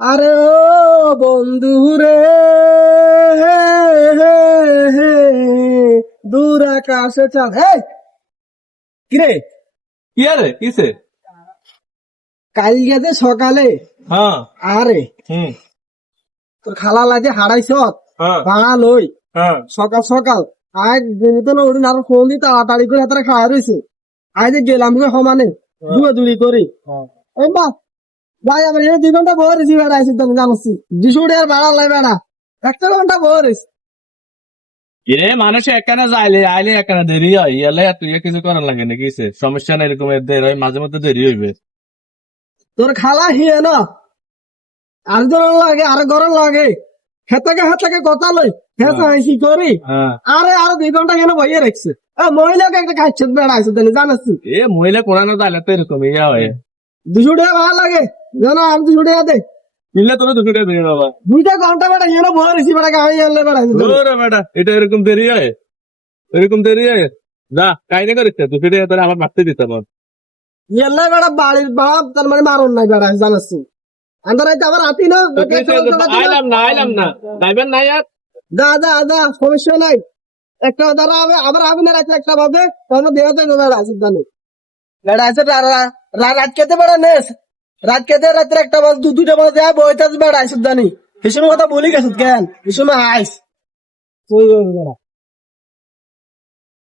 আরে ও বন্ধু রে, দূর আকাশে চাঁদ। এই কিরে, কি আরে কিসে? কাল গেছে সকালে হ্যাঁ। আরে হুম। তোর খালা লাগে হারাইছ হ্যাঁ। ভাড়া লই হ্যাঁ। সকাল সকাল আজ তো না উঠি আরো ফোন দিই তাড়াতাড়ি করে হাতে খাওয়া রয়েছে। আজ যে গেলাম সমানে দুয়ে দুড়ি করি এই বা ভাই আমার এখানে 2 ঘন্টা বয়ে রয়েছি বেড়া আইসি তুমি জানাচ্ছি 200 টাকার ভাড়া লাই বেড়া 1 ঘন্টা বয়ে রয়েছি। কিরে মানুষ এখানে যাইলে আইলে এখানে দেরি হয় ইয়ালে তুই কিছু করার লাগে না কিসে সমস্যা না এরকম দেরি হয় মাঝে মধ্যে দেরি হইবে। তোর খালা হিয়ে না আর গরম লাগে আর গরম লাগে হেতাকে কথা লই হেতা হাসি করি হ্যাঁ। আরে আরো 2 ঘন্টা কেন বইয়ে রাখছে মহিলাকে একটা খাইছে বেড়াইছে তাহলে জানাচ্ছি এ মহিলা কোরআন তাইলে তো এরকম ইয়া হয় 200 টাকা ভাড়া লাগে জানো আমি 200 টাকা দে কিনলে তোর দুটো দেরি বাবা 2 ঘন্টা বেড়া এনে বয়ে রয়েছি বেড়া গাড়ি আনলে বেড়াইছে ওরে বেটা এটা এরকম দেরি হয় এরকম দেরি হয় যা কাইনে করিস তুই ফিরে তোর আমার মারতে দিতাম এলে বেড়া বাড়ির বাপ তার মানে মারণ নাই বেড়াইছে জানাচ্ছি আন্দারাইতে আবার আতি না আইলাম না যাইবেন না ইয়ার যা সমস্যা নাই একটা দ্বারা আবার আমি না রাখলে একটা ভাবে তখন দেওয়া যায় বেড়াইছে জানো বেড়াইছে রাত খেতে বেড়া নেস রাত খেতে রাত্রে 1টা বাজ 2টা বাজ যায় বইতে বেড়াইছে জানি ভীষণ কথা বলি গেছে কেন ভীষণ আইস